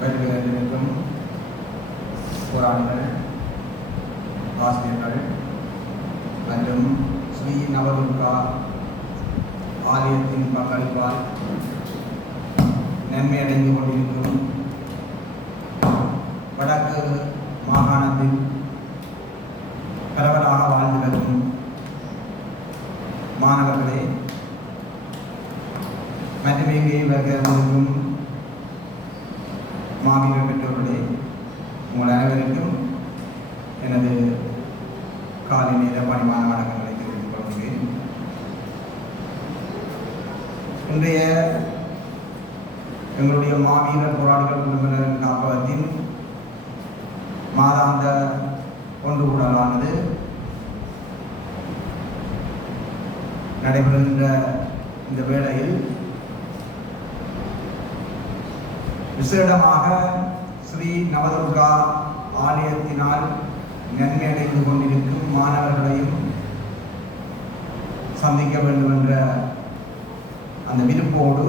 வருகிறதும் போராளிகள், ஆசிரியர்கள் மற்றும் ஸ்ரீ நவதுர்கா ஆலயத்தின் பங்களிப்பால் நன்மையடைந்து கொண்டிருக்கும் வடக்கு மாகாணத்தில் பரவலாக வாழ்ந்து வரும் மாணவர்களே மற்றும் இங்கே வருகிறவர்களுக்கும் மாவீரர் பெற்றோர்களே, உங்கள் அனைவருக்கும் எனது காலை நேர பணிமான வணக்கங்களை தெரிவித்துக் கொள்கிறேன். இன்றைய எங்களுடைய மாவீரர் போராளிகள் குழுவினர் காப்பகத்தின் மாதாந்த ஒன்று கூடலானது நடைபெறுகின்ற இந்த வேளையில் விசேடமாக ஸ்ரீ நவதுர்கா ஆலயத்தினால் நன்மையடைந்து கொண்டிருக்கும் மாணவர்களையும் சந்திக்க வேண்டும் என்ற அந்த விருப்போடு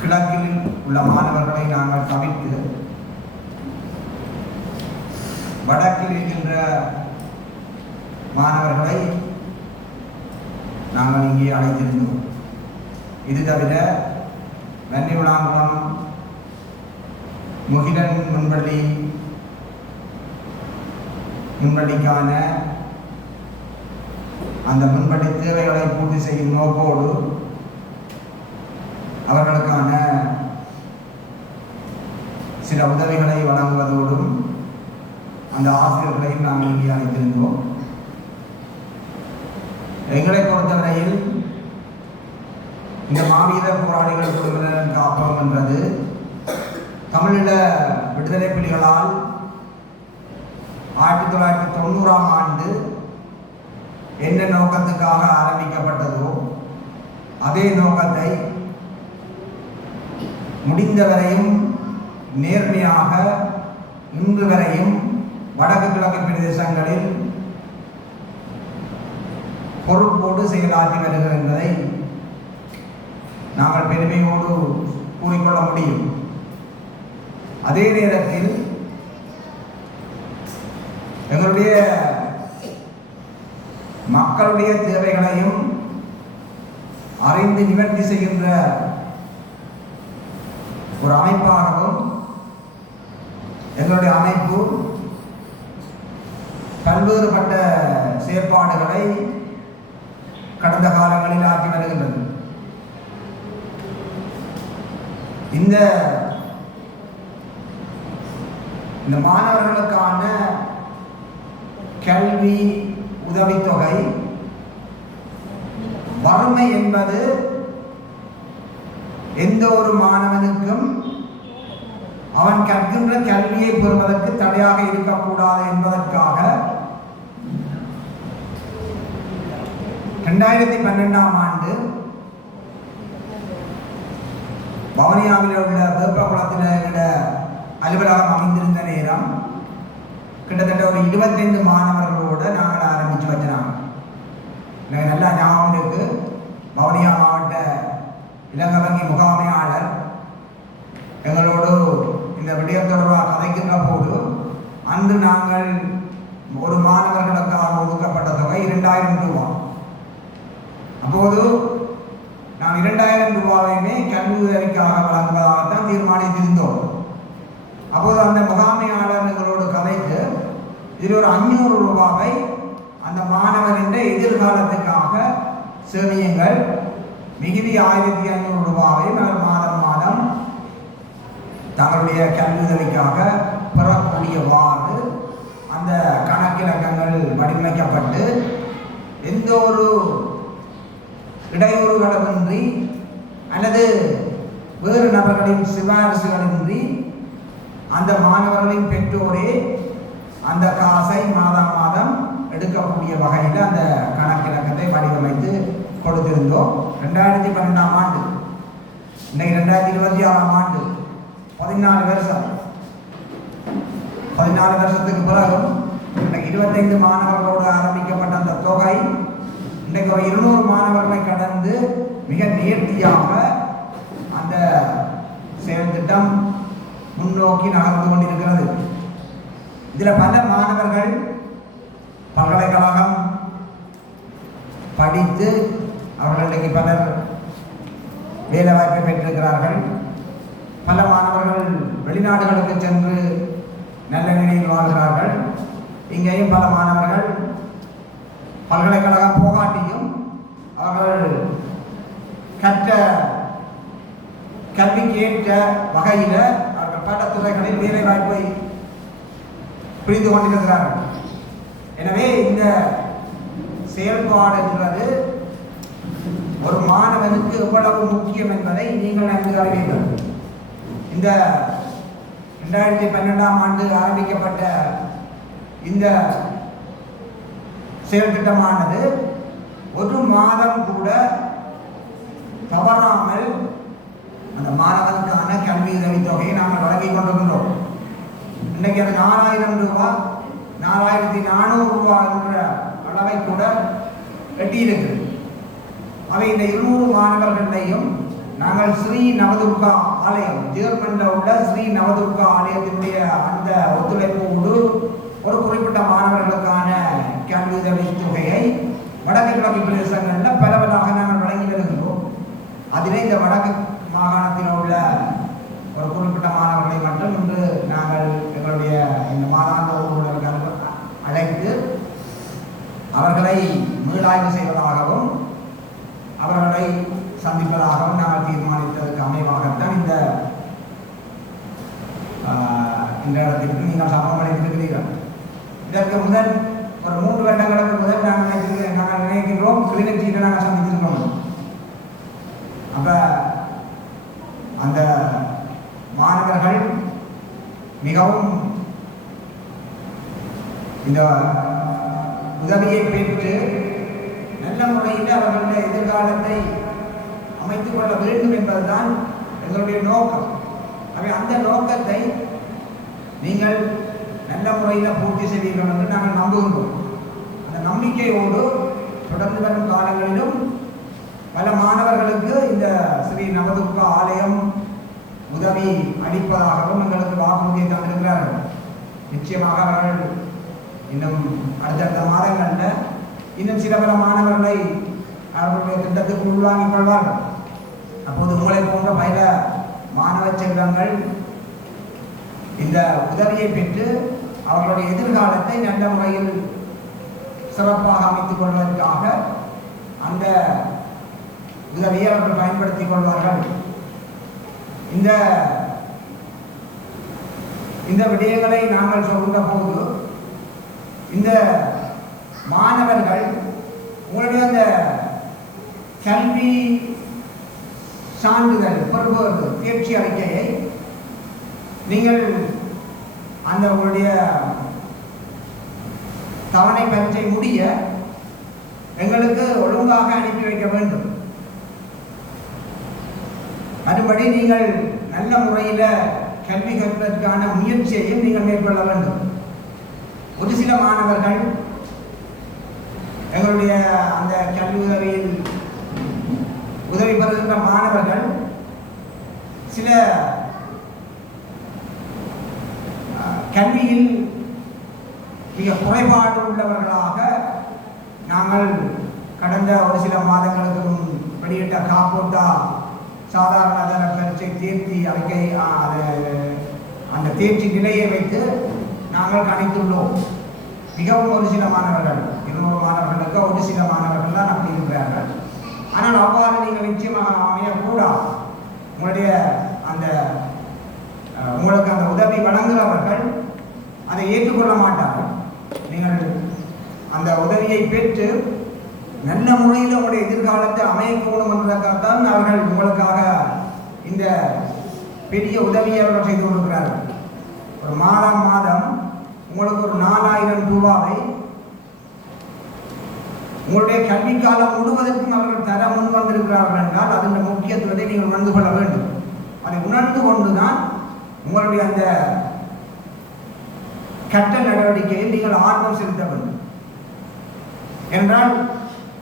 கிழக்கில் உள்ள மாணவர்களை நாங்கள் தவிர்த்து வடக்கில் இருக்கின்ற மாணவர்களை நாங்கள் இங்கே அழைத்திருந்தோம். இது தவிர வன்னிவிளாங்குளம் முகிலன் முன்பள்ளிக்கான அந்த முன்பள்ளி தேவைகளை பூர்த்தி செய்யும் நோக்கோடு அவர்களுக்கான சில உதவிகளை வழங்குவதோடும் அந்த ஆசிரியர்களையும் நாங்கள் இங்கே அழைத்திருந்தோம். எங்களை பொறுத்தவரையில் இந்த மாவீரர் போராளிகள் குழுவினர் காப்பகம் என்றது தமிழீழ விடுதலை புலிகளால் 1990ஆம் ஆண்டு என்ன நோக்கத்துக்காக ஆரம்பிக்கப்பட்டதோ அதே நோக்கத்தை முடிந்தவரையும் நேர்மையாக இன்று வரையும் வடக்கு கிழக்கு பிரதேசங்களில் பொறுப்போடு செயலாற்றி வருகிறது என்பதை நாங்கள் பெருமையோடு கூறிக்கொள்ள முடியும். அதே நேரத்தில் எங்களுடைய மக்களுடைய தேவைகளையும் அறிந்து நிவர்த்தி செய்கின்ற ஒரு அமைப்பாகவும் எங்களுடைய அமைப்பு பல்வேறுபட்ட செயற்பாடுகளை கடந்த காலங்களில் ஆற்றி வருகின்றது. இந்த மாணவர்களுக்கான கல்வி உதவித்தொகை வறுமை என்பது எந்த ஒரு மாணவனுக்கும் அவன் கற்கின்ற கல்வியை பெறுவதற்கு தடையாக இருக்கக்கூடாது என்பதற்காக 2012ஆம் ஆண்டு வவுனியாவில் உள்ள வேப்பகுளத்தில் அலுவலகம் அமைந்திருந்த நேரம் கிட்டத்தட்ட ஒரு 25 மாணவர்களோடு நாங்கள் ஆரம்பித்து வச்சினாங்க. எனக்கு நல்லா ஞாபகம் இருக்கு. வவுனியா மாவட்ட இலங்கை வங்கி முகாமையாளர் எங்களோடு இந்த விடயம் தொடர்பாக கதைக்கின்ற போது அன்று நாங்கள் ஒரு மாணவர்களுக்காக ஒதுக்கப்பட்ட தொகை 2000 ரூபாய். அப்போது நான் 2000 ரூபாயுமே கல்வி உதவிக்காக வழங்குவதாகத்தான் தீர்மானித்திருந்தோம். அப்போது அந்த முகாமையாளர் எங்களோடு கதைத்து இதில் ஒரு 500 ரூபாவை அந்த மாணவரின் எதிர்காலத்துக்காக சேமியுங்கள், மிகுதி 1500 ரூபாவையும் அவர் மாதம் தங்களுடைய கல்வி உதவிக்காக பெறக்கூடியவாறு அந்த கணக்கிலக்கங்கள் வடிவமைக்கப்பட்டு எந்த ஒரு இடையூறுகளுமின்றி அல்லது வேறு நபர்களின் சிபாரிசுகளின்றி அந்த மாணவர்களின் பெற்றோரே அந்த காசை மாதம் எடுக்கக்கூடிய வகையில் அந்த கணக்கிலக்கத்தை வடிவமைத்து கொடுத்திருந்தோம். 2012ஆம் ஆண்டு, இன்னைக்கு 2026ஆம் ஆண்டு, 14 வருஷம். 14 வருஷத்துக்கு பிறகும் இன்னைக்கு 25 மாணவர்களோடு ஆரம்பிக்கப்பட்ட அந்த தொகை இன்றைக்கு ஒரு 200 மாணவர்களை கடந்து மிக நேர்த்தியாக நோக்கி நகர்ந்து கொண்டிருக்கிறது. இதில் பல மாணவர்கள் பல்கலைக்கழகம் படித்து அவர்கள் இன்றைக்கு பலர் வேலை வாய்ப்பை பெற்றிருக்கிறார்கள். பல மாணவர்கள் வெளிநாடுகளுக்கு சென்று நல்ல நிலையில் வாழ்கிறார்கள். இங்கேயும் பல மாணவர்கள் பல்கலைக்கழகம் போகாட்டியும் அவர்கள் கற்ற கல்விக்கு ஏற்ற வகையில் அவர்கள் பல துறைகளில் வேலை வாய்ப்பை புரிந்து கொண்டிருக்கிறார்கள். எனவே இந்த செயல்பாடு என்பது ஒரு மாணவனுக்கு எவ்வளவு முக்கியம் என்பதை நீங்கள் நன்கு அறிவீர்கள். இந்த 2012ஆம் ஆண்டு ஆரம்பிக்கப்பட்ட இந்த செயல் திட்டமானது ஒரு மாதம் கூட தவறாமல் அந்த மாணவனுக்கான கல்வி உதவித்தொகையை நாங்கள் வழங்கிக் கொண்டிருக்கின்றோம். இன்றைக்கு அது 4000 ரூபாய் 4400 ரூபாய் என்ற அளவை கூட எட்டியிருக்கிறது. அவை இந்த 200 மாணவர்களையும் நாங்கள் ஸ்ரீ நவதுர்கா ஆலயம், ஜெர்மனில் உள்ள ஸ்ரீ நவதுர்கா ஆலயத்தினுடைய அந்த ஒத்துழைப்போடு ஒரு குறிப்பிட்ட மாணவர்களுக்கான கல்வி உதவித் தொகையை வடக்கு கிழக்கு பிரதேசங்களில் பரவலாக நாங்கள் வழங்கி வருகின்றோம். அதிலே இந்த வடக்கு மாகாணத்தில் உள்ள ஒரு குறிப்பிட்ட மாணவர்களை மட்டும் இன்று நாங்கள் எங்களுடைய இந்த மாதாந்த ஊழல்கள் அழைத்து அவர்களை மீளாய்வு செய்வதாகவும் அவர்களை சந்திப்பதாகவும் நாங்கள் தீர்மானித்ததற்கு அமைவாகத்தான் இந்த இடத்திற்கு நீங்கள் சமம் அளித்திருக்கிறீர்கள். இதற்கு முதல் ஒரு 3 வருடங்களுக்கு முதல் நாங்கள் நினைக்கின்றோம் கிளிநொச்சியில் நாங்கள் சந்தித்திருக்கோம். அப்போ அந்த மாணவர்கள் மிகவும் இந்த உதவியை பெற்று நல்ல முறையில் அவர்களுடைய எதிர்காலத்தை அமைத்துக் கொள்ள வேண்டும் என்பதுதான் எங்களுடைய நோக்கம். அவை அந்த நோக்கத்தை நீங்கள் நல்ல முறையில் பூர்த்தி செய்வீர்கள் என்று நாங்கள் நம்புகின்றோம். அந்த நம்பிக்கையோடு தொடர்ந்து வரும் காலங்களிலும் பல மாணவர்களுக்கு இந்த ஸ்ரீ நவதுர்கா ஆலயம் உதவி அளிப்பதாகவும் எங்களுக்கு வாக்குறுதியை தந்திருக்கிறார்கள். நிச்சயமாக அவர்கள் இன்னும் அடுத்தடுத்த மாதங்களில் இன்னும் சில பல மாணவர்களை அவர்களுடைய திட்டத்துக்கு உள்வாங்கிக் கொள்வார்கள். அப்போது உங்களை போன்ற பல மாணவ செல்வங்கள் இந்த உதவியை பெற்று அவர்களுடைய எதிர்காலத்தை நல்ல முறையில் சிறப்பாக அமைத்துக் கொள்வதற்காக அந்த உதவியை அவர்கள் பயன்படுத்திக் கொள்வார்கள். இந்த விடயங்களை நாங்கள் சொல்கின்ற போது இந்த மாணவர்கள் உங்களுடைய அந்த கல்வி சான்றிதழ் பெறுவது தேர்ச்சி அறிக்கையை நீங்கள் அந்த உங்களுடைய தவணை பரீட்சை முடிய எங்களுக்கு ஒழுங்காக அனுப்பி வைக்க வேண்டும். மறுபடி நீங்கள் நல்ல முறையில் கல்வி கற்பதற்கான முயற்சியையும் நீங்கள் மேற்கொள்ள வேண்டும். ஒரு சில மாணவர்கள் எங்களுடைய அந்த கல்வி உதவியில் உதவி பெறுகின்ற மாணவர்கள் சில கல்வியில் மிக குறைபாடு உள்ளவர்களாக நாங்கள் கடந்த ஒரு சில மாதங்களுக்கு முன் வெளியிட்ட காப்போட்டா சாதாரண தர பரீட்சை தேர்ச்சி அறிக்கை அந்த தேர்ச்சி நிலையை வைத்து நாங்கள் கணித்துள்ளோம். மிகவும் ஒரு சில மாணவர்கள் 200 மாணவர்களுக்கு ஒரு சில மாணவர்கள் தான் அப்படி இருக்கிறார்கள். ஆனால் அவ்வாறு நீங்கள் நிச்சயமாக அமையக்கூடாது. உங்களுடைய அந்த உங்களுக்கு அந்த உதவி வழங்குகிறவர்கள் அதை ஏற்றுக்கொள்ள மாட்டார்கள். நீங்கள் அந்த உதவியை பெற்று நல்ல முறையில் உங்களுடைய எதிர்காலத்தை அமையக்கூடும் என்பதற்காகத்தான் அவர்கள் உங்களுக்காக இந்த பெரிய உதவியை அவர்கள் செய்து கொண்டிருக்கிறார்கள். ஒரு மாதம் உங்களுக்கு ஒரு 4000 ரூபாவை உங்களுடைய கல்வி காலம் முழுவதற்கும் அவர்கள் தர முன் வந்திருக்கிறார்கள் என்றால் அதன் முக்கியத்துவத்தை நீங்கள் உணர்ந்து கொள்ள வேண்டும். அதை உணர்ந்து கொண்டுதான் உங்களுடைய அந்த கற்றல் நடவடிக்கையில் நீங்கள் ஆர்வம் செலுத்த வேண்டும். என்றால்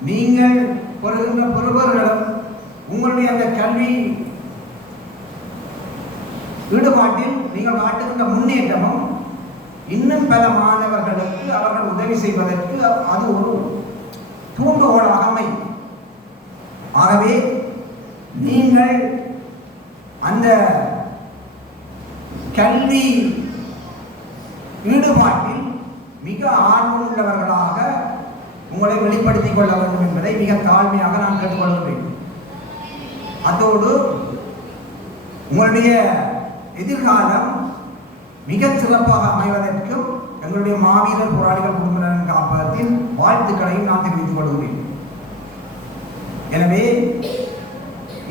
நீங்கள் பெறுகின்ற பெறுபவர்களும் உங்களுடைய அந்த கல்வி ஈடுபாட்டில் நீங்கள் காட்டுகின்ற முன்னேற்றமும் இன்னும் பல மாணவர்களுக்கு அவர்கள் உதவி செய்வதற்கு அது ஒரு தூண்டுகோலாக அமையும். ஆகவே நீங்கள் அந்த கல்வி ஈடுபாட்டில் மிக ஆர்வம் உள்ளவர்களாக உங்களை வெளிப்படுத்திக் கொள்ள வேண்டும் என்பதை மிக தாழ்மையாக நான் கேட்டுக்கொள்கிறேன். அதோடு உங்களுடைய எதிர்காலம் மிக சிறப்பாக அமைவதற்கும் எங்களுடைய மாவீரர் போராளிகள் குடும்ப நலன் காப்பகத்தின் வாழ்த்துக்களையும் நான் தெரிவித்துக் கொள்கிறேன். எனவே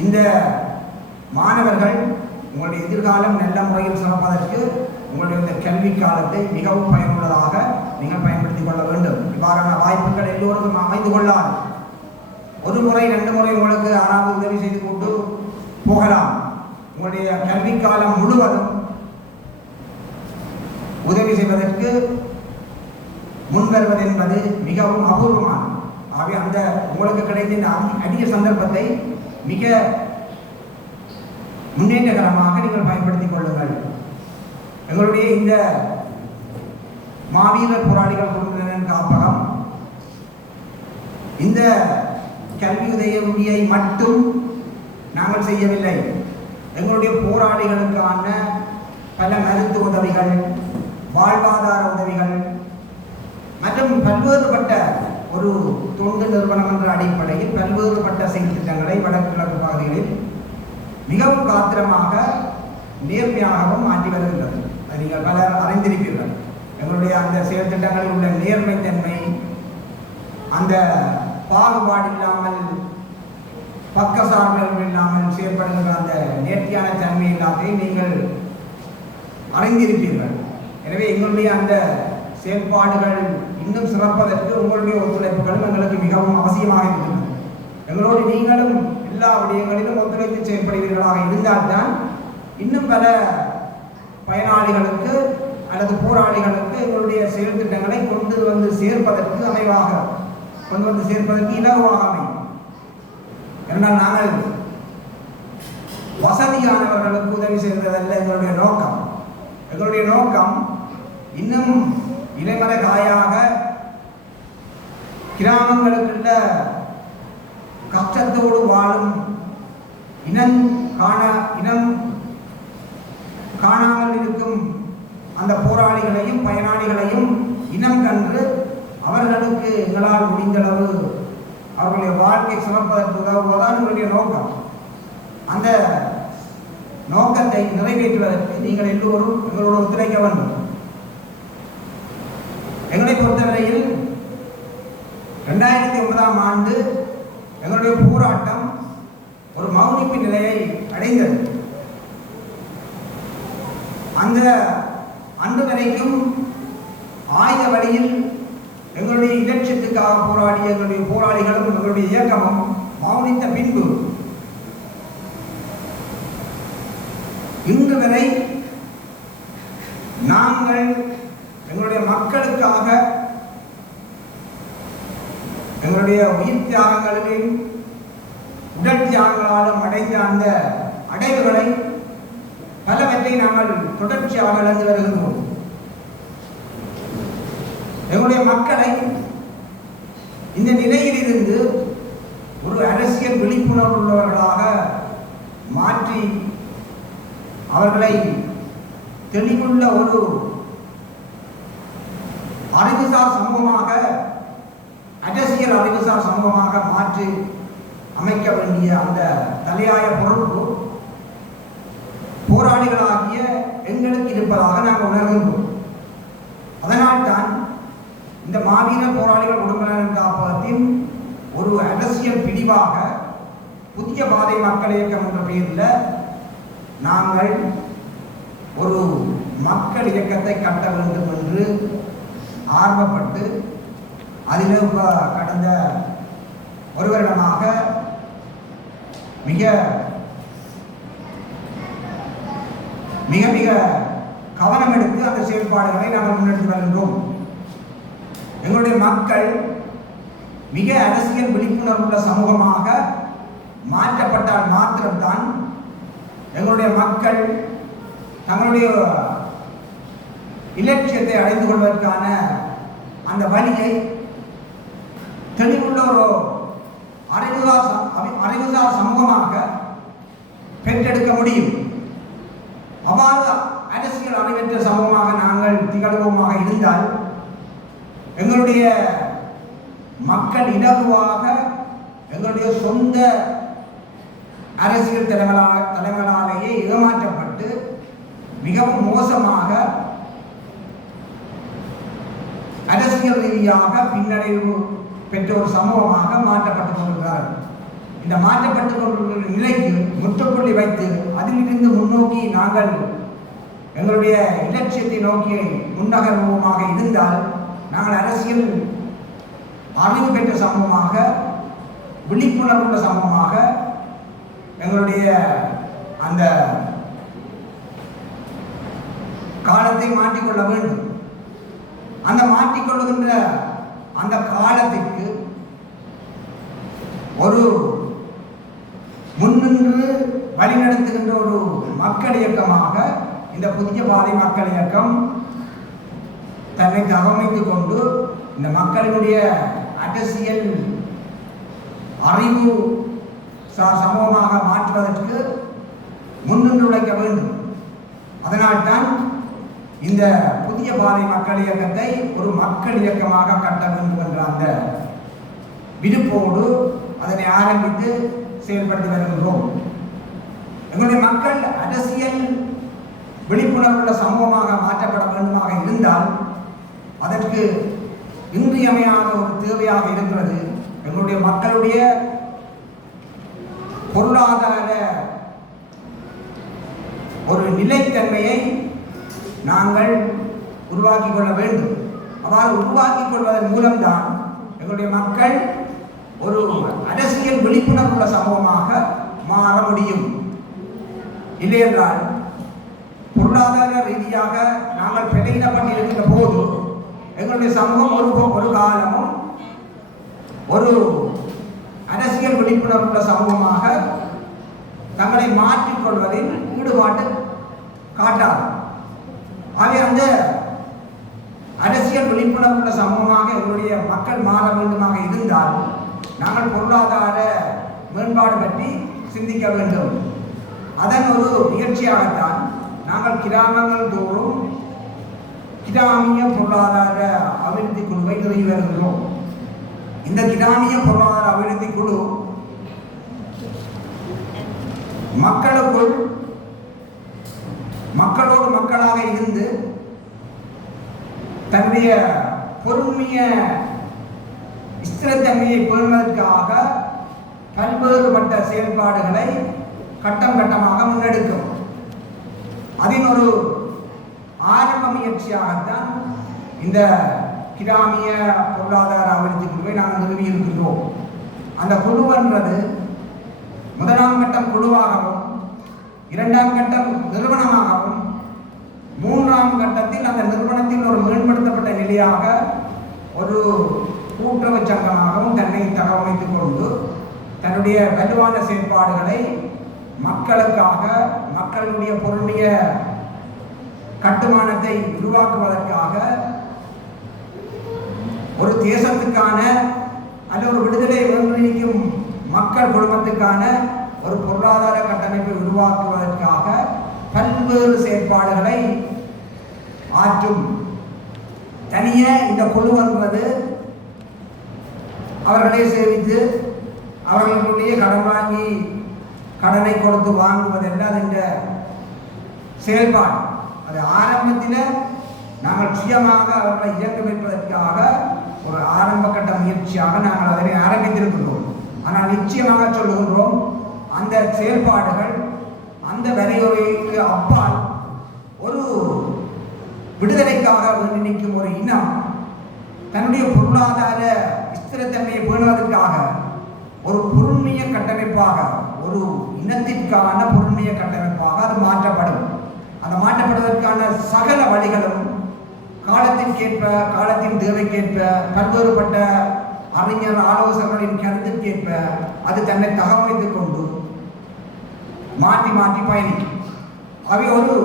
இந்த மாணவர்கள் உங்களுடைய எதிர்காலம் நல்ல முறையில் சிறப்பதற்கு உங்களுடைய இந்த கல்வி காலத்தை மிகவும் பயனுள்ளதாக நீங்கள் பயன்படுத்திக் கொள்ள வேண்டும். இவ்வாறான வாய்ப்புகள் எல்லோருக்கும் அமைந்து கொள்ளாது. ஒரு முறை 2 முறை உங்களுக்கு யாராவது உதவி செய்து கொண்டு போகலாம். உங்களுடைய கல்வி காலம் முழுவதும் உதவி செய்வதற்கு முன்வருவது என்பது மிகவும் அபூர்வமானது. ஆகவே அந்த உங்களுக்கு கிடைத்த அரிய சந்தர்ப்பத்தை மிக முன்னேற்றகரமாக நீங்கள் பயன்படுத்திக் கொள்ளுங்கள். எங்களுடைய இந்த மாவீரர் போராளிகள் குடும்ப நலன் காப்பகம் இந்த கல்வி உதவியை மட்டும் நாங்கள் செய்யவில்லை. எங்களுடைய போராளிகளுக்கான பல மருத்துவ உதவிகள், வாழ்வாதார உதவிகள் மற்றும் பல்வேறுபட்ட ஒரு தொண்டு நிறுவனம் என்ற அடிப்படையில் பல்வேறுபட்ட செயல் திட்டங்களை வடக்கு கிழக்கு பகுதிகளில் மிகவும் காத்திரமாக நேர்மையாகவும் மாற்றி வருகின்றது. அது நீங்கள் பலர் அறிந்திருப்பீர்கள். எங்களுடைய அந்த செயல் திட்டங்களில் உள்ள நேர்மைத்தன்மை, அந்த பாகுபாடு இல்லாமல் பக்கசார்புகள் இல்லாமல் செயல்படுகின்ற அந்த நேர்த்தியான தன்மை எல்லாத்தையும் நீங்கள் அறிந்திருப்பீர்கள். எனவே எங்களுடைய அந்த செயல்பாடுகள் இன்னும் சிறப்பதற்கு உங்களுடைய ஒத்துழைப்புகளும் எங்களுக்கு மிகவும் அவசியமாக இருக்கிறது. எங்களோடு நீங்களும் எல்லா விடயங்களிலும் ஒத்துழைத்து செயல்படுவீர்களாக இருந்தால்தான் இன்னும் பல பயனாளிகளுக்கு அல்லது போராளிகளுக்கு எங்களுடைய செயல் திட்டங்களை கொண்டு வந்து சேர்ப்பதற்கு அமைவாக கொண்டு வந்து சேர்ப்பதற்கு இலகுவாக அமையும். என்றால் நாங்கள் வசதியானவர்களுக்கு உதவி செய்வதல்ல எங்களுடைய நோக்கம். எங்களுடைய நோக்கம் இன்னும் இளைமறை காயாக கிராமங்களுக்குள்ள கஷ்டத்தோடு வாழும் இனம் காணாமல் இருக்கும் அந்த போராளிகளையும் பயனாளிகளையும் இனம் கண்டு அவர்களுக்கு எங்களால் முடிந்தளவு அவர்களுடைய வாழ்க்கை சிறப்பதற்கு உதவுவதுதான் எங்களுடைய நோக்கம். அந்த நோக்கத்தை நிறைவேற்றுவதற்கு நீங்கள் எல்லோரும் எங்களோடு ஒத்துழைக்க வேண்டும். எங்களை பொறுத்தவரையில் 2009ஆம் ஆண்டு எங்களுடைய போராட்டம் ஒரு மௌனிப்பு நிலையை அடைந்தது. அந்த அன்று வரைக்கும் ஆயுத வழியில் எங்களுடைய இலட்சியத்துக்காக போராடிய எங்களுடைய போராளிகளும் எங்களுடைய இயக்கமும் மௌனித்த பின்பு இன்று வரை நாங்கள் எங்களுடைய மக்களுக்காக எங்களுடைய உயிர் தியாகங்களிலும் உடல் தியாகங்களாலும் அடைந்த அந்த அடைவுகளை பலவற்றை நாங்கள் தொடர்ச்சியாக இழந்து வருகின்றோம். எங்களுடைய மக்களை இந்த நிலையிலிருந்து ஒரு அரசியல் விழிப்புணர்வு உள்ளவர்களாக மாற்றி அவர்களை தெளிவுள்ள ஒரு அறிவுசார் சமூகமாக, அரசியல் அறிவுசார் சமூகமாக மாற்றி அமைக்க வேண்டிய அந்த தலையாய பொறுப்பு போராளிகளாகிய எங்களுக்கு இருப்பதாக நாங்கள் உணர்கின்றோம். அதனால்தான் இந்த மாவீர போராளிகள் குடும்ப நலன் காப்பகத்தின் ஒரு அரசியல் பிரிவாக புதிய பாதை மக்கள் இயக்கம் என்ற பெயரில் நாங்கள் ஒரு மக்கள் இயக்கத்தை கட்ட வேண்டும் என்று ஆர்வப்பட்டு அதில் கடந்த ஒரு வருடமாக மிக மிக மிக கவனம் எடுத்து அந்த செயல்பாடுகளை நாங்கள் முன்னெடுத்து வருகின்றோம். எங்களுடைய மக்கள் மிக அரசியல் விழிப்புணர்வுள்ள சமூகமாக மாற்றப்பட்டால் மாத்திரம்தான் எங்களுடைய மக்கள் தங்களுடைய இலட்சியத்தை அடைந்து கொள்வதற்கான அந்த வழியை தெளிவுள்ள ஒரு அறிவுசார் சமூகமாக பெற்றெடுக்க முடியும். அவ்வாறு அரசியல் அறிவற்ற சமூகமாக நாங்கள் திகழ்வோமாக இருந்தால் எங்களுடைய மக்கள் இலகுவாக எங்களுடைய சொந்த அரசியல் தலைவர்களாலேயே ஏமாற்றப்பட்டு மிகவும் மோசமாக அரசியல் ரீதியாக பின்னடைவு பெற்ற ஒரு சமூகமாக மாற்றப்பட்டுக் கொண்டிருக்கிறார்கள். இந்த மாற்றப்பட்டுக் கொண்டிருக்கிற நிலைக்கு முற்றுப்புள்ளி வைத்து அதிலிருந்து முன்னோக்கி நாங்கள் எங்களுடைய இலட்சியத்தை நோக்கி முன்னகர்வமாக இருந்தால் நாங்கள் அரசியல் அறிவு பெற்ற சமூகமாக விழிப்புணர்வுள்ள சமூகமாக எங்களுடைய அந்த காலத்தை மாற்றிக்கொள்ள வேண்டும். அந்த மாற்றிக்கொள்ளுகின்ற அந்த காலத்திற்கு ஒரு முன்னின்று வழிநடத்துகின்ற ஒரு மக்கள் இயக்கமாக இந்த புதிய பாதை மக்கள் இயக்கம் தன்னை தகவமைத்துக் கொண்டு இந்த மக்களினுடைய அரசியல் அறிவு சமூகமாக மாற்றுவதற்கு முன்னின்று உழைக்க வேண்டும். அதனால்தான் இந்த புதிய பாதை மக்கள் இயக்கத்தை ஒரு மக்கள் இயக்கமாக கட்ட வேண்டும் என்ற அந்த விருப்போடு அதனை ஆரம்பித்து செயல்படுத்தி வருகின்றோம். எங்களுடைய மக்கள் அரசியல் விழிப்புணர்வுள்ள சமூகமாக மாற்றப்பட வேண்டுமாக இருந்தால் அதற்கு இன்றியமையாத ஒரு தேவையாக இருக்கிறது எங்களுடைய மக்களுடைய பொருளாதார ஒரு நிலைத்தன்மையை நாங்கள் உருவாக்கிக் கொள்ள வேண்டும். அவ்வாறு உருவாக்கிக் கொள்வதன் மூலம்தான் எங்களுடைய மக்கள் ஒரு அரசியல் விழிப்புணர்வுள்ள சமூகமாக மாற முடியும். இல்லையென்றால் பொருளாதார ரீதியாக நாங்கள் பிழையிடப்பட்டிருக்கின்ற போது எங்களுடைய சமூகம் ஒரு காலமும் ஒரு அரசியல் விழிப்புணர்வுள்ள சமூகமாக தங்களை மாற்றிக்கொள்வதில் ஈடுபாட்டு காட்டாது. ஆகவே அந்த அரசியல் விழிப்புணர்வுள்ள சமூகமாக எங்களுடைய மக்கள் மாற வேண்டுமாக இருந்தால் நாங்கள் பொருளாதார மேம்பாடு பற்றி சிந்திக்க வேண்டும். அதன் ஒரு முயற்சியாகத்தான் நாங்கள் கிராமங்கள் தோறும் கிராமிய பொருளாதார அபிவிருத்தி குழுவை நிறுவி வருகிறோம். இந்த கிராமிய பொருளாதார அபிவிருத்தி குழு மக்களுக்குள் மக்களோடு மக்களாக இருந்து தன்னுடைய பொறுமைய ஸ்திரத்தன்மையை பேணுவதற்காக பல்வேறுபட்ட செயல்பாடுகளை கட்டம் கட்டமாக முன்னெடுக்கும். அதன் ஒரு ஆரம்ப முயற்சியாகத்தான் இந்த கிராமிய பொருளாதார அபிவிருத்தி குழுவை நாங்கள் நிறுவி இருக்கின்றோம். அந்த குழுவென்றது முதலாம் கட்டம் குழுவாகவும் இரண்டாம் கட்டம் நிறுவனமாகவும் மூன்றாம் கட்டத்தில் அந்த நிறுவனத்தில் ஒரு மேம்படுத்தப்பட்ட நிலையாக ஒரு கூட்டுறவு சங்கமாகவும் தன்னை தகவமைத்துக் கொண்டு தன்னுடைய வலுவான செயல்பாடுகளை மக்களுக்காக மக்களுடைய பொருளிய கட்டுமானத்தை உருவாக்குவதற்காக ஒரு தேசத்துக்கான அல்ல ஒரு விடுதலை ஒன்றிணைக்கும் மக்கள் குடும்பத்துக்கான ஒரு பொருளாதார கட்டமைப்பை உருவாக்குவதற்காக பல்வேறு செயற்பாடுகளை ஆற்றும். தனியே இந்த குழு என்பது அவர்களை சேவித்து அவர்களுடைய கடன் வாங்கி கடனை கொடுத்து வாங்குவதல்ல. அது இந்த செயல்பாடு அது ஆரம்பத்தில் நாங்கள் சுயமாக அவர்களை இயக்க வைப்பதற்காக ஒரு ஆரம்ப கட்ட முயற்சியாக நாங்கள் அதனை ஆரம்பித்திருக்கின்றோம். ஆனால் நிச்சயமாக சொல்லுகின்றோம், அந்த செயல்பாடுகள் அந்த வரையறைக்கு அப்பால் ஒரு விடுதலைக்காக வேண்டி நிற்கும் ஒரு இனம் தன்னுடைய பொருளாதார ஸ்திரத்தன்மையை பேணுவதற்காக ஒரு பொருண்மைய கட்டமைப்பாக ஒரு இனத்திற்கான பொருண்மைய கட்டமைப்பாக அது மாற்றப்படும். அந்த மாற்றப்படுவதற்கான சகல வழிகளும் காலத்திற்கேற்ப காலத்தின் தேவைக்கேற்ப பல்வேறுபட்ட அறிஞர் ஆலோசகர்களின் கருத்திற்கேற்ப அது தன்னை தகவமைத்துக் கொண்டு மாற்றி மாற்றி பயணிக்கும். அவை ஒரு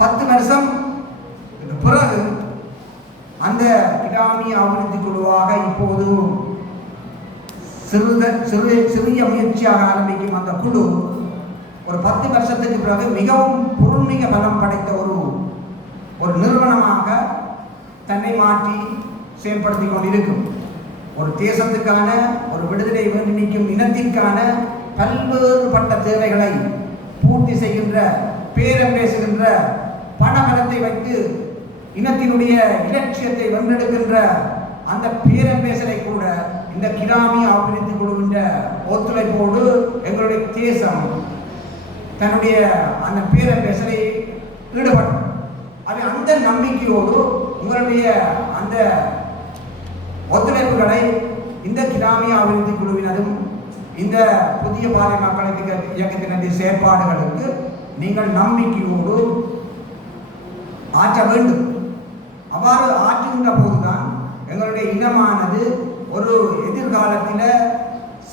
10 வருஷம் பிறகு அந்த கிராமிய அபிவிருத்தி குழுவாக இப்போது சிறிய முயற்சியாக ஆரம்பிக்கும் அந்த குழு ஒரு 10 வருஷத்துக்கு பிறகு மிகவும் பொருள்மிக பலம் படைத்த ஒரு நிறுவனமாக தன்னை மாற்றி செயல்படுத்தி கொண்டிருக்கும். ஒரு தேசத்துக்கான ஒரு விடுதலை வேண்டி நிற்கும் இனத்திற்கான பல்வேறுபட்ட தேவைகளை பூர்த்தி செய்கின்ற, பேரம் பேசுகின்ற, பணபலத்தை வைத்து இனத்தினுடைய இலட்சியத்தை வென்றெடுக்கின்ற அந்த பேரம் பேசலை கூட இந்த கிராமிய அபிவிருத்தி குழுவின்ற ஒத்துழைப்போடு எங்களுடைய தேசம் தன்னுடைய அந்த பேரம் பேசலை ஈடுபடும். அது அந்த நம்பிக்கையோடு உங்களுடைய அந்த ஒத்துழைப்புகளை இந்த கிராமிய அபிவிருத்தி குழுவினரும் இந்த புதிய பாதை மக்கள் இயக்கத்தினுடைய செயற்பாடுகளுக்கு நீங்கள் நம்பிக்கையோடு ஆற்ற வேண்டும். அவ்வாறு ஆற்றுகின்ற போதுதான் எங்களுடைய இனமானது ஒரு எதிர்காலத்தில்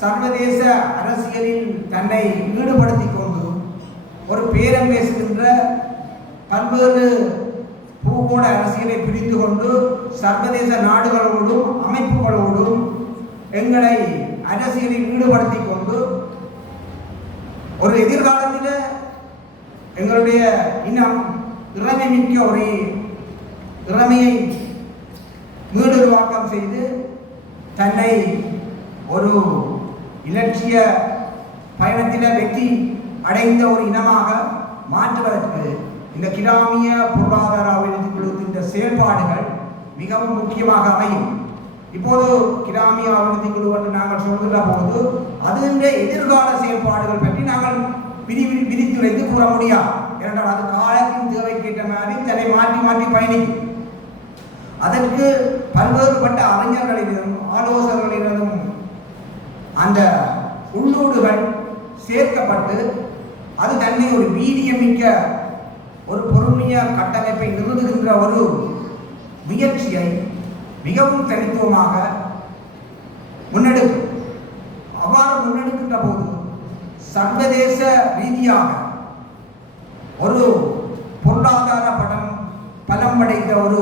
சர்வதேச அரசியலில் தன்னை ஈடுபடுத்தி கொண்டு ஒரு பேரம் பேசுகின்ற பல்வேறு பூகோள அரசியலை பிரித்து கொண்டு சர்வதேச நாடுகளோடும் அமைப்புகளோடும் எங்களை அரசியலில் ஈடுபடுத்தி கொண்டு ஒரு எதிர்காலத்தில் எங்களுடைய இனம் இறமை மிக்க ஒரு இறமையை மீளுருவாக்கம் செய்து தன்னை ஒரு இலட்சிய பயணத்தில் வெற்றி அடைந்த ஒரு இனமாக மாற்றுவதற்கு இந்த கிராமிய பொருளாதார அபிவிருத்தி குழுவின் செயல்பாடுகள் மிகவும் முக்கியமாக அமையும். இப்போது கிராமிய அபிவிருத்தி குழு என்று நாங்கள் சொல்கின்ற போது அதுன்ற எதிர்கால செயல்பாடுகள் பற்றி நாங்கள் விரித்துரைத்து கூற முடியாது. ஏனென்றால் அது காலத்தின் தேவைக்கேற்ற மாதிரி தன்னை மாற்றி மாற்றி பயணிக்கும். அதற்கு பல்வேறுபட்ட அறிஞர்களிடம் ஆலோசகர்களிடம் அந்த உள்ளூடுகள் சேர்க்கப்பட்டு அது தன்னை ஒரு வீரியமிக்க ஒரு பொறுமைய கட்டமைப்பை நிறுவுகின்ற ஒரு முயற்சியை மிகவும் தனித்துவமாக முன்னெடுக்கும். அவ்வாறு முன்னெடுக்கின்ற போது சர்வதேச ரீதியாக ஒரு பொருளாதார பலம் படைத்த ஒரு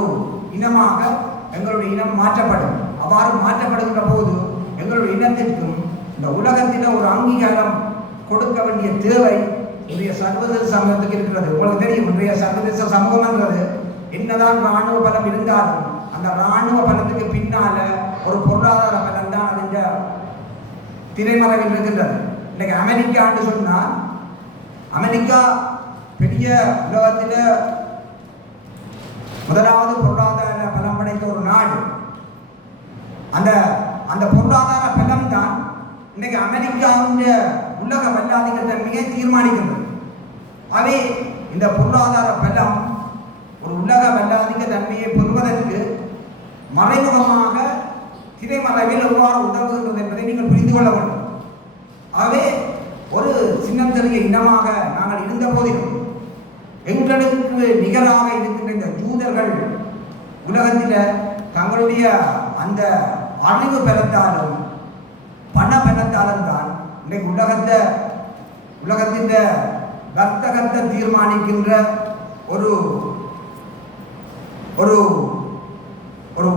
இனமாக எங்களுடைய இனம் மாற்றப்படும். அவ்வாறு மாற்றப்படுகின்ற போது எங்களுடைய இனத்திற்கும் இந்த உலகத்தில் ஒரு அங்கீகாரம் கொடுக்க வேண்டிய தேவை இன்றைய சர்வதேச சமூகத்துக்கு இருக்கிறது. உங்களுக்கு தெரியும், இன்றைய சர்வதேச சமூகம் என்றது என்னதான் இராணுவ பலம் இருந்தாலும் அந்த இராணுவ பலத்துக்கு பின்னால ஒரு பொருளாதார பலம் தான் அதுங்க திரைமறைவில் இருக்கின்றது. இன்னைக்கு அமெரிக்கான்னு சொன்னால் அமெரிக்கா பெரிய உலகத்தில் முதலாவது பொருளாதார பலம் படைத்த ஒரு நாடு. அந்த அந்த பொருளாதார பலம் தான் இன்னைக்கு அமெரிக்காவுடைய உலக வல்லாதிக்க தன்மையை தீர்மானிக்கின்றது. அவை இந்த பொருளாதார பலம் ஒரு உலக வல்லாதிக்க தன்மையை பெறுவதற்கு மறைமுகமாக திரைமறைவில் எவ்வாறு உதவுகின்றது என்பதை நீங்கள் புரிந்து கொள்ள வேண்டும். அவை ஒரு சின்னத்தெரிய இனமாக நாங்கள் இருந்த போதிலும் எங்களுக்கு நிகராக இருக்கின்ற இந்த ஜூதர்கள் உலகத்தில் தங்களுடைய அந்த அறிவு பலத்தாலும் பண பலத்தாலும் தான் இன்றைக்கு உலகத்தின் வர்த்தகத்தை தீர்மானிக்கின்ற ஒரு ஒரு ஒரு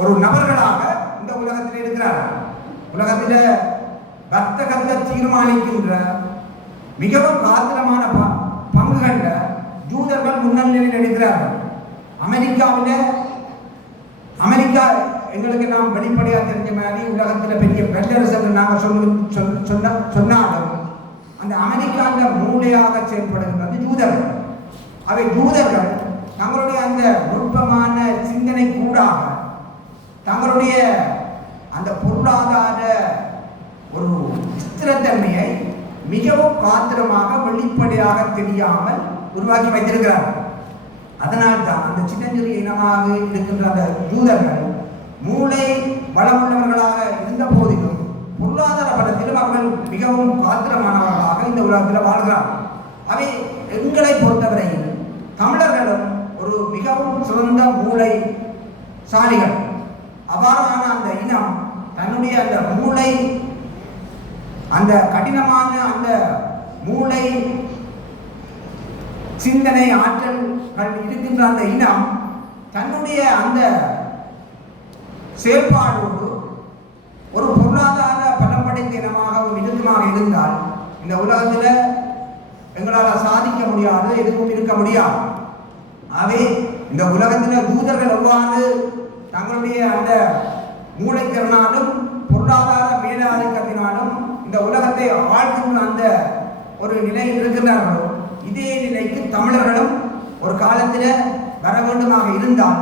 ஒரு நபர்களாக இந்த உலகத்தில் இருக்கிறார்கள். உலகத்தில் வர்த்தகத்தை தீர்மானிக்கின்ற மிகவும் காத்திரமான பங்குகளில் ஜூதர்கள் முன்னணியில் இருக்கிறார்கள். அமெரிக்கா எங்களுக்கு நாம் வெளிப்படையாக தெரிஞ்ச மாதிரி உலகத்தில் பெரிய வெள்ளரசு என்று நாங்கள் சொன்னாலும் அந்த அமெரிக்காவில் மூளையாக செயல்படுகின்றது ஜூதர்கள். அவை ஜூதர்கள் தங்களுடைய அந்த நுட்பமான சிந்தனை கூடாக தங்களுடைய அந்த பொருளாதார ஒரு ஸ்திரத்தன்மையை மிகவும் காத்திரமாக வெளிப்படையாக தெரியாமல் உருவாக்கி வைத்திருக்கிறார்கள். அதனால் தான் அந்த சின்னஞ்சிறு இனமாக இருக்கின்ற அந்த ஜூதர்கள் மூளை வளமுள்ளவர்களாக இருந்த போதிலும் பொருளாதார பலத்திலும் அவர்கள் மிகவும் காத்திரமானவர்களாக இந்த உலகத்தில் வாழ்கிறார்கள். அவை எங்களை பொறுத்தவரையில் தமிழர்களும் ஒரு மிகவும் சிறந்த மூளை சாலிகள். அவ்வாறான அந்த இனம் தன்னுடைய அந்த மூளை அந்த கடினமான அந்த மூளை சிந்தனை ஆற்றல்கள் இருக்கின்ற அந்த இனம் தன்னுடைய அந்த செயல்பாடோடு ஒரு பொருளாதார பலம் படைத்த இனமாகவும் இருக்குமாக இருந்தால் இந்த உலகத்தில் எங்களால் சாதிக்க முடியாது, எதுவும் இருக்க முடியாது. ஆகவே இந்த உலகத்தில் தூதர்கள் எவ்வாறு தங்களுடைய அந்த மூளைத்திறனாலும் பொருளாதார மேலாதிக்கத்தினாலும் இந்த உலகத்தை ஆழ்கின்ற அந்த ஒரு நிலையில் இருக்கின்றார்களோ, இதே நிலைக்கு தமிழர்களும் ஒரு காலத்தில் வர வேண்டுமாக இருந்தால்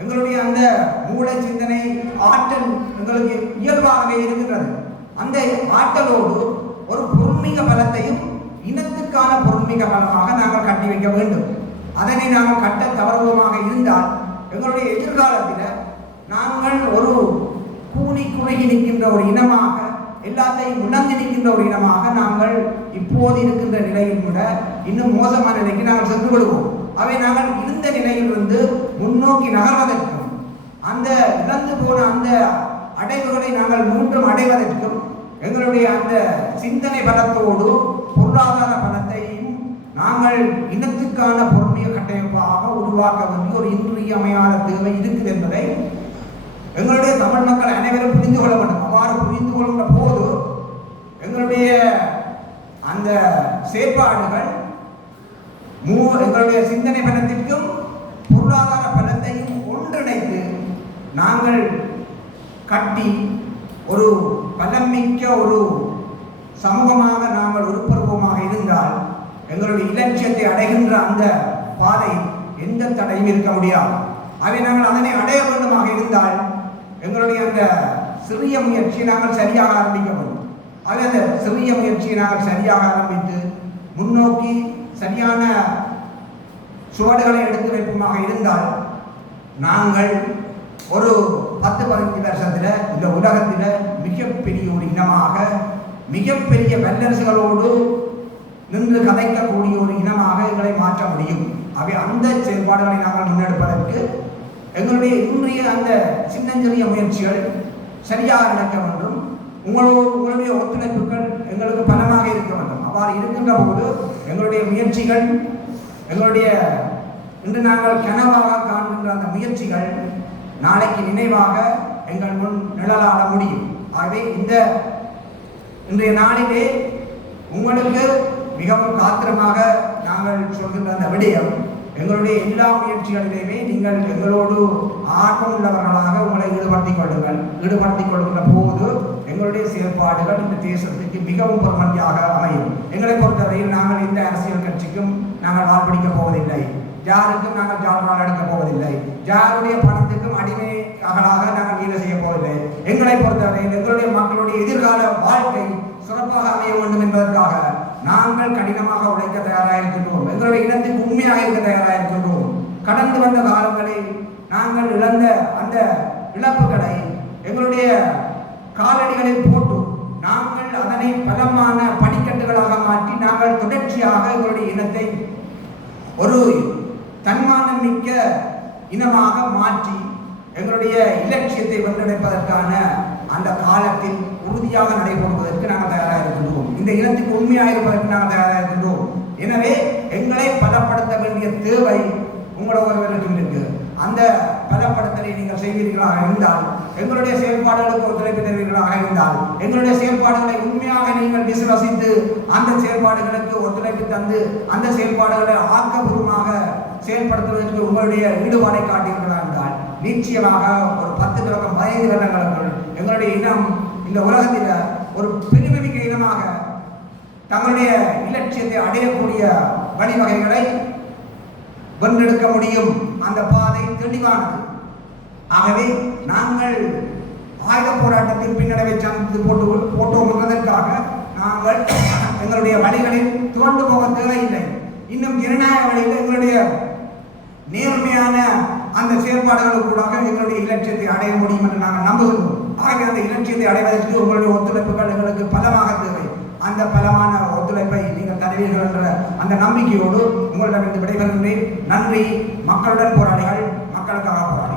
எங்களுடைய அந்த மூளை சிந்தனை ஆற்றல் எங்களுக்கு இயல்பாகவே இருக்கின்றது. அந்த ஆற்றலோடு ஒரு பொருண்மிக பலத்தையும் இனத்துக்கான பொருண்மிக பலமாக நாங்கள் கட்டி வைக்க வேண்டும். அதனை நாங்கள் கட்ட தவறுவமாக இருந்தால் எங்களுடைய எதிர்காலத்தில் நாங்கள் ஒரு கூனி குறுகி நிற்கின்ற ஒரு இனமாக, எல்லாத்தையும் உணர்ந்து நிற்கின்ற ஒரு இனமாக நாங்கள் இப்போது இருக்கின்ற நிலையில் கூட இன்னும் மோசமான நிலைக்கு நாங்கள் சென்று விடுவோம். அவை நாங்கள் இருந்த நிலையிலிருந்து முன்னோக்கி நகர்வதற்கும் அந்த இழந்து போன அந்த அடைவுகளை நாங்கள் மீண்டும் அடைவதற்கும் எங்களுடைய அந்த சிந்தனை பலத்தோடு பொருளாதார பலத்தையும் நாங்கள் இனத்துக்கான பொருளிய கட்டமைப்பாக உருவாக்க வேண்டிய ஒரு இன்றியமையாத தேவை இருக்குது என்பதை எங்களுடைய தமிழ் மக்கள் அனைவரும் புரிந்து கொள்ள வேண்டும். அவ்வாறு புரிந்து கொள்கின்ற போது எங்களுடைய அந்த செயற்பாடுகள் எங்களுடைய சிந்தனை பலத்திற்கும் பொருளாதார பலத்தையும் ஒன்றிணைத்து நாங்கள் கட்டி ஒரு பலமிக்க ஒரு சமூகமாக நாங்கள் உருப்பருவமாக இருந்தால் எங்களுடைய இலட்சியத்தை அடைகின்ற அந்த பாதை எந்த தடையும் இருக்க முடியாது. அவை நாங்கள் அதனை அடைய வேண்டுமாக இருந்தால் எங்களுடைய அந்த சிறிய முயற்சியை நாங்கள் சரியாக ஆரம்பிக்க வேண்டும். ஆக அந்த சிறிய முயற்சியை நாங்கள் சரியாக ஆரம்பித்து முன்னோக்கி சரியான சுவடுகளை எடுத்து வைப்போமாக இருந்தால் நாங்கள் ஒரு 10-15 வருஷத்தில் இந்த உலகத்தில் மிகப்பெரிய ஒரு இனமாக, மிகப்பெரிய வல்லரசுகளோடு நின்று கதைக்கக்கூடிய ஒரு இனமாக எங்களை மாற்ற முடியும். அவை அந்த செயல்பாடுகளை நாங்கள் முன்னெடுப்பதற்கு எங்களுடைய இன்றைய அந்த சின்னஞ்சிறிய முயற்சிகள் சரியாக நடக்க வேண்டும். உங்களுடைய ஒத்துழைப்புகள் எங்களுக்கு பலமாக இருக்க வேண்டும். அவ்வாறு இருக்கின்ற போது எங்களுடைய முயற்சிகள், எங்களுடைய இன்று நாங்கள் கனவாக காண்கின்ற அந்த முயற்சிகள் நாளைக்கு நினைவாக எங்கள் முன் நிழலாட முடியும். ஆகவே இன்றைய நாளிலே உங்களுக்கு மிகவும் காத்திரமாக நாங்கள் சொல்கின்ற அந்த விடயம், எங்களுடைய எல்லா முயற்சிகளிலேயுமே நீங்கள் எங்களோடு ஆர்வம் உள்ளவர்களாக உங்களை ஈடுபடுத்திக் கொள்கின்ற போது எங்களுடைய செயல்பாடுகள் இந்த தேசத்துக்கு மிகவும் பெருமதியாக அமையும். எங்களை பொறுத்தவரையில் நாங்கள் எந்த அரசியல் கட்சிக்கும் நாங்கள் வாக்களிக்கப் போவதில்லை, யாருக்கும் நாங்கள் ஜால்ரால் எடுக்கப் போவதில்லை, யாருடைய பணத்துக்கும் அடிமைகளாக நாங்கள் ஈடு செய்ய போவதில்லை. எங்களை பொறுத்தவரையில் எங்களுடைய மக்களுடைய எதிர்கால வாழ்க்கை சிறப்பாக அமைய வேண்டும் என்பதற்காக நாங்கள் கடினமாக உழைக்க தயாராக இருக்கின்றோம். எங்களுடைய இனத்துக்கு உண்மையாக இருக்க தயாராக இருக்கின்றோம். கடந்து வந்த காலங்களில் நாங்கள் இழந்த அந்த இழப்புகளை எங்களுடைய காலடிகளில் போட்டு நாங்கள் அதனை பலமான படிக்கட்டுகளாக மாற்றி நாங்கள் தொடர்ச்சியாக எங்களுடைய இனத்தை ஒரு தன்மானம் மிக்க இனமாக மாற்றி எங்களுடைய இலட்சியத்தை வென்றடைப்பதற்கான அந்த காலத்தில் உறுதியாக நடைபெறுவதற்கு நாங்கள் தயாராக இருக்கின்றோம். இந்த இனத்துக்கு உண்மையாக இருப்பதற்கு நாங்கள் தயாராக இருக்கின்றோம். எனவே எங்களை பலப்படுத்த வேண்டிய தேவை உங்களவர்களுக்கும் இருக்கு. அந்த பலப்படுத்தலை நீங்கள் செய்வீர்களாக இருந்தால், எங்களுடைய செயல்பாடுகளுக்கு ஒத்துழைப்பு தருவீர்களாக இருந்தால், எங்களுடைய செயல்பாடுகளை உண்மையாக நீங்கள் விசுவாசித்து அந்த செயல்பாடுகளுக்கு ஒத்துழைப்பு தந்து அந்த செயல்பாடுகளை ஆக்கப்பூர்வமாக செயல்படுத்துவதற்கு உங்களுடைய ஈடுபாடை காட்டீர்களா என்றால் நிச்சயமாக ஒரு 10 தொடக்கம் 15 வருடங்களுக்குள் எங்களுடைய இனம் இந்த உலகத்தில் ஒரு பெருமைமிக்க இனமாக தங்களுடைய இலட்சியத்தை அடையக்கூடிய வழிவகைகளை வென்றெடுக்க முடியும். அந்த பாதை தெளிவானது. ஆகவே நாங்கள் ஆயுத போராட்டத்தில் பின்னடைவை சந்தித்து போட்டோம் என்பதற்காக நாங்கள் எங்களுடைய வழிகளில் துவண்டு போக தேவையில்லை. இன்னும் ஜனநாயக வழியில் எங்களுடைய நேர்மையான அந்த செயல்பாடுகளுக்கூடாக எங்களுடைய இலட்சியத்தை அடைய முடியும் என்று நாங்கள் நம்புகிறோம். ஆகவே அந்த இலட்சியத்தை அடைவதற்கு உங்களுடைய ஒத்துழைப்புகள் எங்களுக்கு பலமாக தேவை. அந்த பலமான ஒத்துழைப்பை நீங்கள் தருவீர்கள் என்ற அந்த நம்பிக்கையோடு உங்களிடமிருந்து விடைபெறுகின்றேன். நன்றி. மக்களுடன் போராளிகள், மக்களுக்காக போராடி.